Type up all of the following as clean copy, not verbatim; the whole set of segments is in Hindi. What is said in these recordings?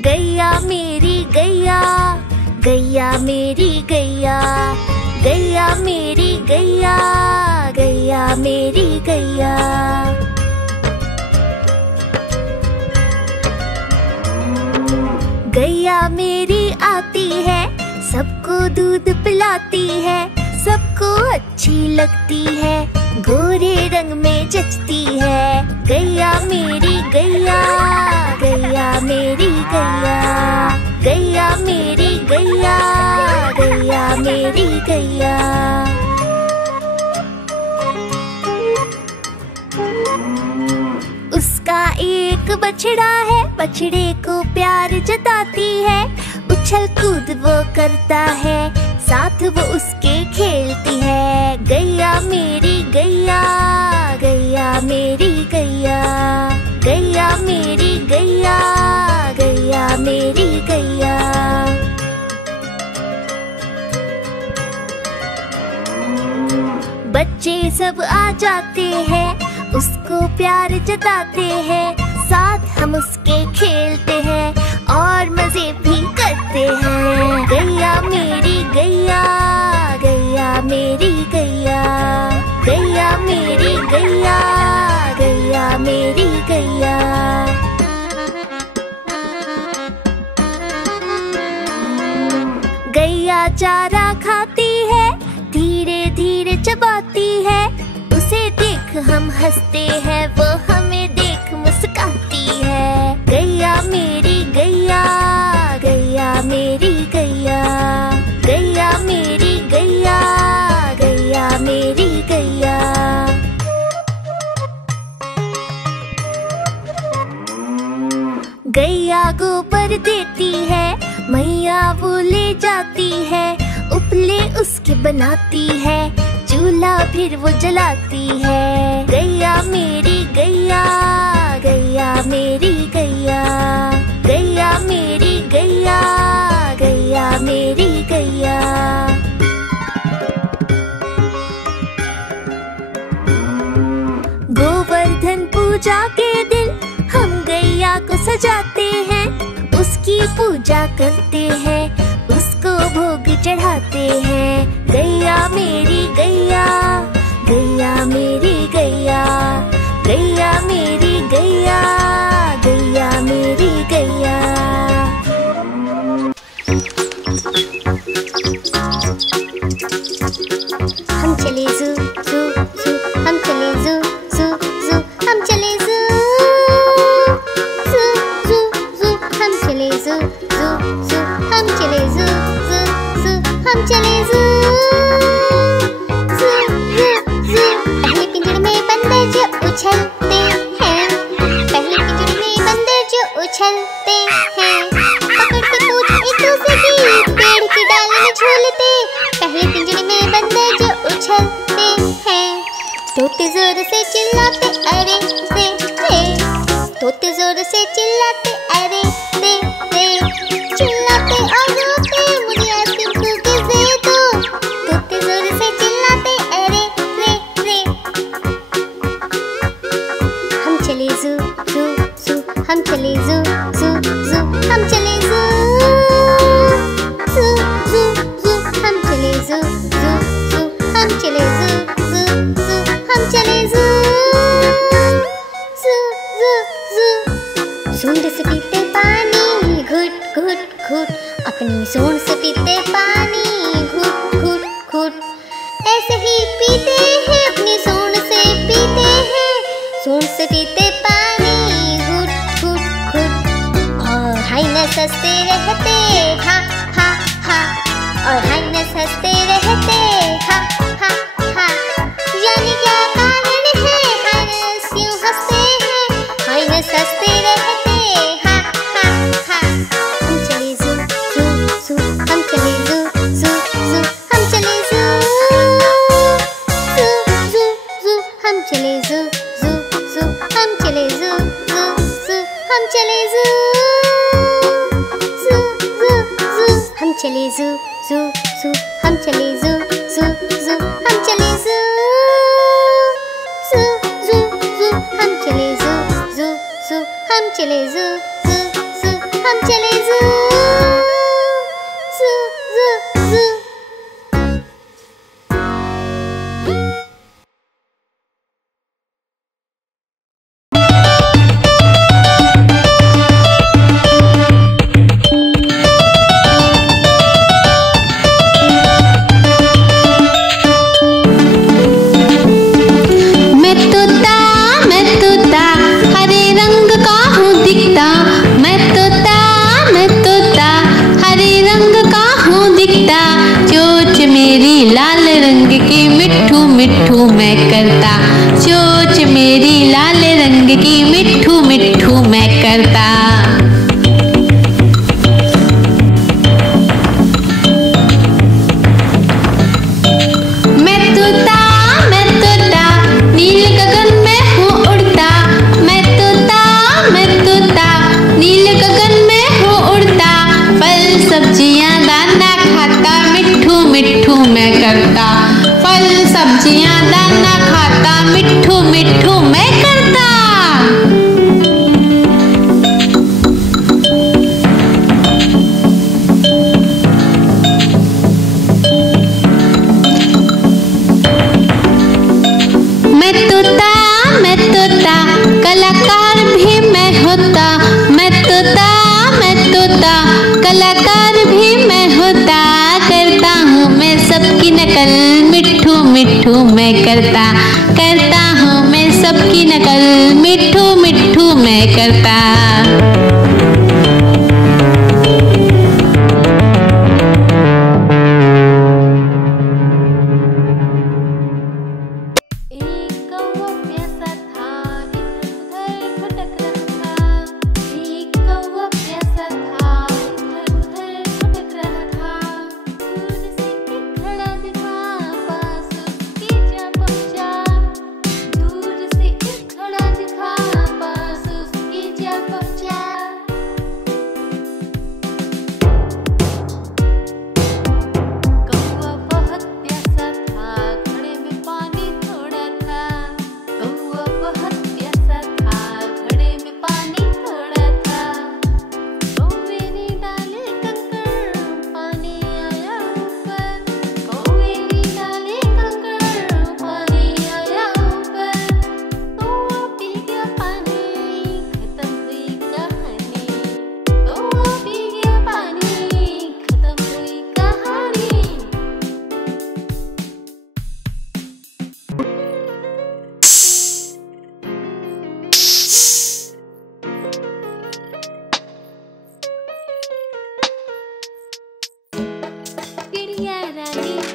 गैया मेरी गैया, गैया मेरी गैया, गैया मेरी गैया, गैया मेरी गैया। गैया मेरी आती है, सबको दूध पिलाती है, सबको अच्छी लगती है, गोरे रंग में जचती है। गैया मेरी गैया, गैया मेरी गैया, गैया मेरी गैया, गैया मेरी गैया। उसका एक बछड़ा है, बछड़े को प्यार जताती है, उछल कूद वो करता है, साथ वो उसके खेलती है। गैया मेरी गैया, गैया मेरी गैया, गैया मेरी गैया, गैया मेरी गैया। बच्चे सब आ जाते हैं, उसको प्यार जताते हैं, साथ हम उसके खेलते हैं और मजे भी करते हैं। गैया मेरी गैया, गैया मेरी गैया, गैया मेरी गैया, गैया मेरी गैया। गैया चारा खाती है, धीरे धीरे चबाती है, उसे देख हम हंसते हैं, वो हमें देख मुस्काती है। गैया मेरी गैया, गैया मेरी गैया, गैया मेरी गैया, गैया मेरी गैया। गैया गोबर देती है, मैया वो ले जाती है, उपले उसके बनाती है, चूल्हा फिर वो जलाती है। गैया मेरी गैया, गैया मेरी गैया, गैया मेरी गैया, गैया मेरी गैया। गोवर्धन पूजा के दिन हम गैया को सजाते हैं, उसकी पूजा करते हैं, उसको भोग चढ़ाते हैं। गैया मेरी गैया, गैया मेरी गैया, गैया मेरी गैया, गैया मेरी गैया। हम चले ज़ू ज़ू ज़ू, हम चले ज़ू ज़ू ज़ू, हम चले ज़ू ज़ू ज़ू ज़ू, हम चले ज़ू ज़ू ज़ू, हम चले ज़ू ज़ू ज़ू, हम चले ज़ू ज़ू ज़ू ज़ू। पहले पिंजरे में बंदर जो उछलते हैं, पहले पिंजरे में बंदर जो उछलते हैं, पकड़ के पूछ एक दूसरे की, पेड़ की डाल में झूलते। पहले पिंजरे में बंदर जो उछलते हैं, तोते जोर से चिल्लाते अरे रे रे, तोते जोर से चिल्लाते अरे रे रे, चिल्लाते और रोते मुझे आइसक्रीम कुकीज़ दे दो। तोते जोर से चिल्लाते अरे रे रे। हम चले ज़ू ज़ू ज़ू, हम चले ज़ू ज़ू ज़ू, हम चले ज़ू ज़ू ज़ू ज़ू, हम चले ज़ू ज़ू ज़ू, हम चले ज़ू ज़ू ज़ू, हम चले ज़ू ज़ू ज़ू ज़ू। सूंड से पीते पानी घुट घुट घुट, अपनी सूंड से पीते पानी घुट घुट घुट, ऐसे ही पीते हैं अपनी सूंड से पीते हैं, सूंड से पीते पानी घुट घुट घुट। और हाइनस हंसते रहते हा हा हा, और हाइनस हंसते रहते हा हा हा। यानी क्या कारण है हाइनस यूं हंसते हैं, हाइनस हंसते रहते हा हा हा। हम चले ज़ू ज़ू ज़ू, हम चले ज़ू ज़ू ज़ू, हम चले ज़ू ज़ू ज़ू ज़ू, हम चले ज़ू ज़ू ज़ू, हम चले ज़ू ज़ू ज़ू, हम चले ज़ू ज़ू ज़ू ज़ू, हम चले ज़ू ज़ू ज़ू, हम चले ज़ू ज़ू ज़ू, हम चले ज़ू ज़ू ज़ू ज़ू, हम चले ज़ू ज़ू ज़ू, हम चले ज़ू ज़ू ज़ू, हम चले जिंदगी मिट्ठू मिट्ठू मैं करता। मिट्ठू मैं करता, करता हूँ मैं सबकी नकल, मिट्ठू मिट्ठू मैं करता।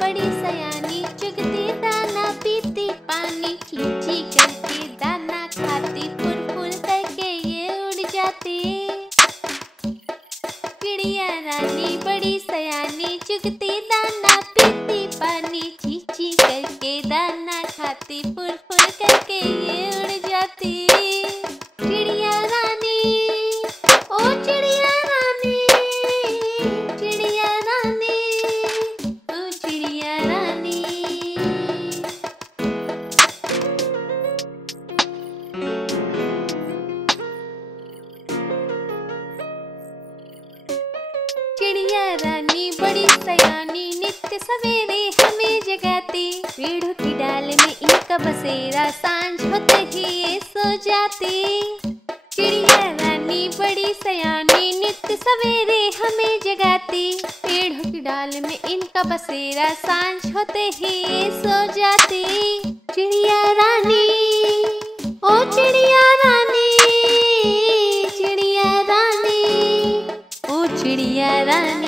बड़ी सयानी चुगती दाना पीती पानी, चींची करके दाना खाती, फुल फुल करके ये उड़ जाती। चिड़िया रानी बड़ी सयानी चुगती दाना पीती पानी, चींची करके दाना खाती, फुल फुल करके ये उड़ जाती। चिड़िया रानी ओ चिड़िया रानी, चिड़िया रानी ओ चिड़िया रानी। चिड़िया रानी बड़ी सयानी नित्य सवेरे हमें जगाती, पेड़ों की डाल में इनका बसेरा, सांझ होते ही ये सो जाती। चिड़िया रानी बड़ी सयानी नित्य सवेरे हमें जगाती, पेड़ों की डाल में इनका बसेरा, सांझ होते ही ये सो जाती। चिड़िया रानी ओ चिड़िया रानी, चिड़िया रानी ओ चिड़िया रानी।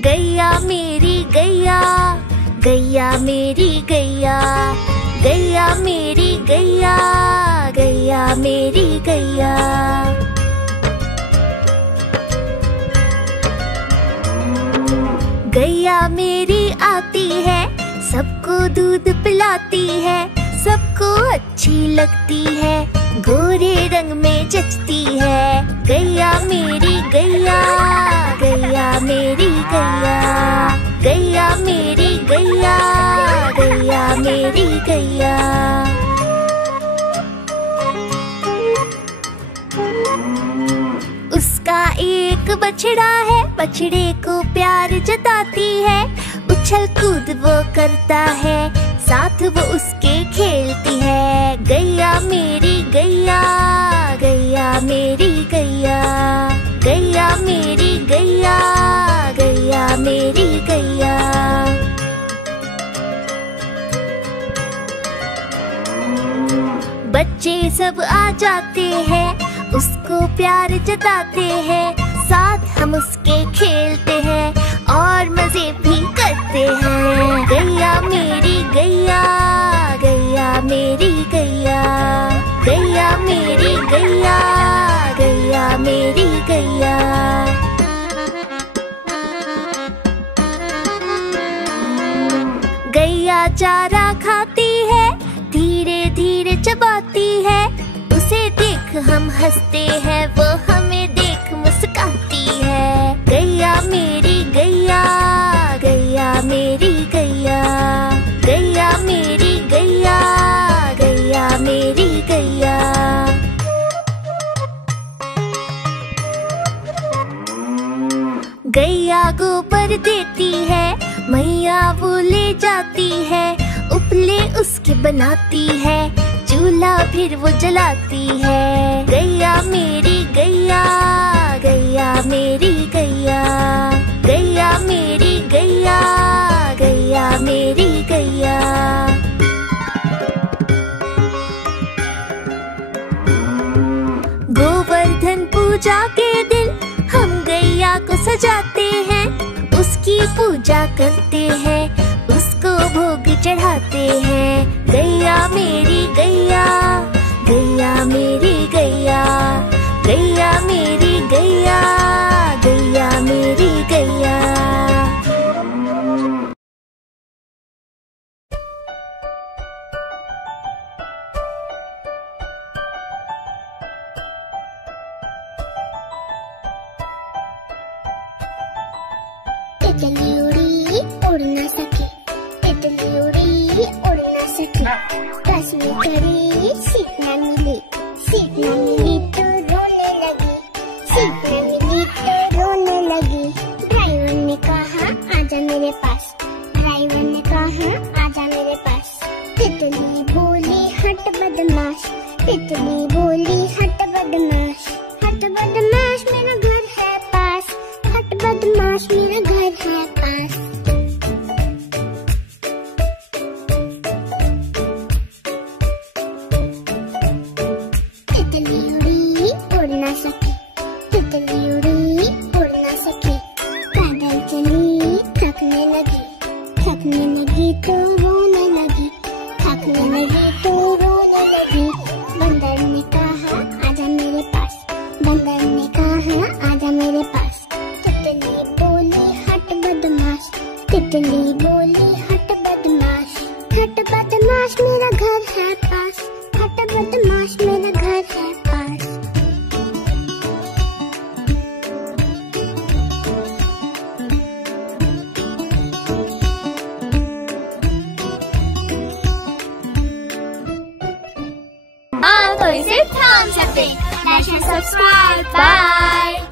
गैया मेरी गैया, गैया मेरी गैया, गैया मेरी गैया, गैया मेरी गैया। गैया मेरी आती है, सबको दूध पिलाती है, सबको अच्छी लगती है, गोरे रंग में जचती है। गैया मेरी गैया, गैया मेरी गैया, गैया मेरी गैया, गैया मेरी गैया। उसका एक बछड़ा है, बछड़े को प्यार जताती है, उछल कूद वो करता है, साथ वो उसके खेलती है। गैया मेरी गैया, गैया मेरी गैया, गैया मेरी गैया, गैया मेरी गैया। बच्चे सब आ जाते हैं, उसको प्यार जताते हैं, साथ हम उसके खेलते हैं और मजे भी करते हैं। गैया मेरी गैया, गैया मेरी गैया, गैया मेरी गैया, गैया मेरी गैया। गैया चारा खाती है, धीरे धीरे चबाती है, उसे देख हम हंसते हैं, वो हमें देख मुस्काती है। गैया मेरी गैया, गैया मेरी गैया, गैया मेरी गैया, गैया मेरी गैया। गैया गोबर देती है, मैया वो ले जाती है, उपले उसके बनाती है, चूल्हा फिर वो जलाती है। गैया मेरी गैया, गैया मेरी गैया, गैया मेरी गैया, गैया मेरी गैया। गोवर्धन पूजा के दिन हम गैया को सजाते हैं, उसकी पूजा करते हैं, उसको भोग चढ़ाते हैं। गैया मेरी गैया, गैया मेरी गैया, गैया मेरी गैया, गैया मेरी गैया। तितली उड़ी उड़ न सकी, तितली उड़ी उड़ न सकी, बस में चढ़ी सीट न मिली, सीट न मिली तो रोने लगी, सीट न मिली तो रोने लगी। ड्राइवर ने कहा आजा मेरे पास, ड्राइवर ने कहा आजा मेरे पास। तितली बोली हट बदमाश, तितली बोली हट बदमाश, हट बदमाश मेरा घर है पास, हट बदमाश मेरा घर है पास। तितली उड़ी उड़ न सकी, तितली उड़ी उड़ न सकी, पैदल चली थकने लगी, थकने लगी तो रोने लगी, थकने लगी तो रोने लगी। बंदर ने कहा आजा मेरे पास, बंदर ने कहा आजा मेरे पास। तितली बोली हट बदमाश, तितली बोली हट बदमाश, हट बदमाश मेरा घर है पास, हट बदमाश मेरा घर है पास। हाँ तो इसे ध्यान से देख, लाइक एंड सब्सक्राइब। बाय।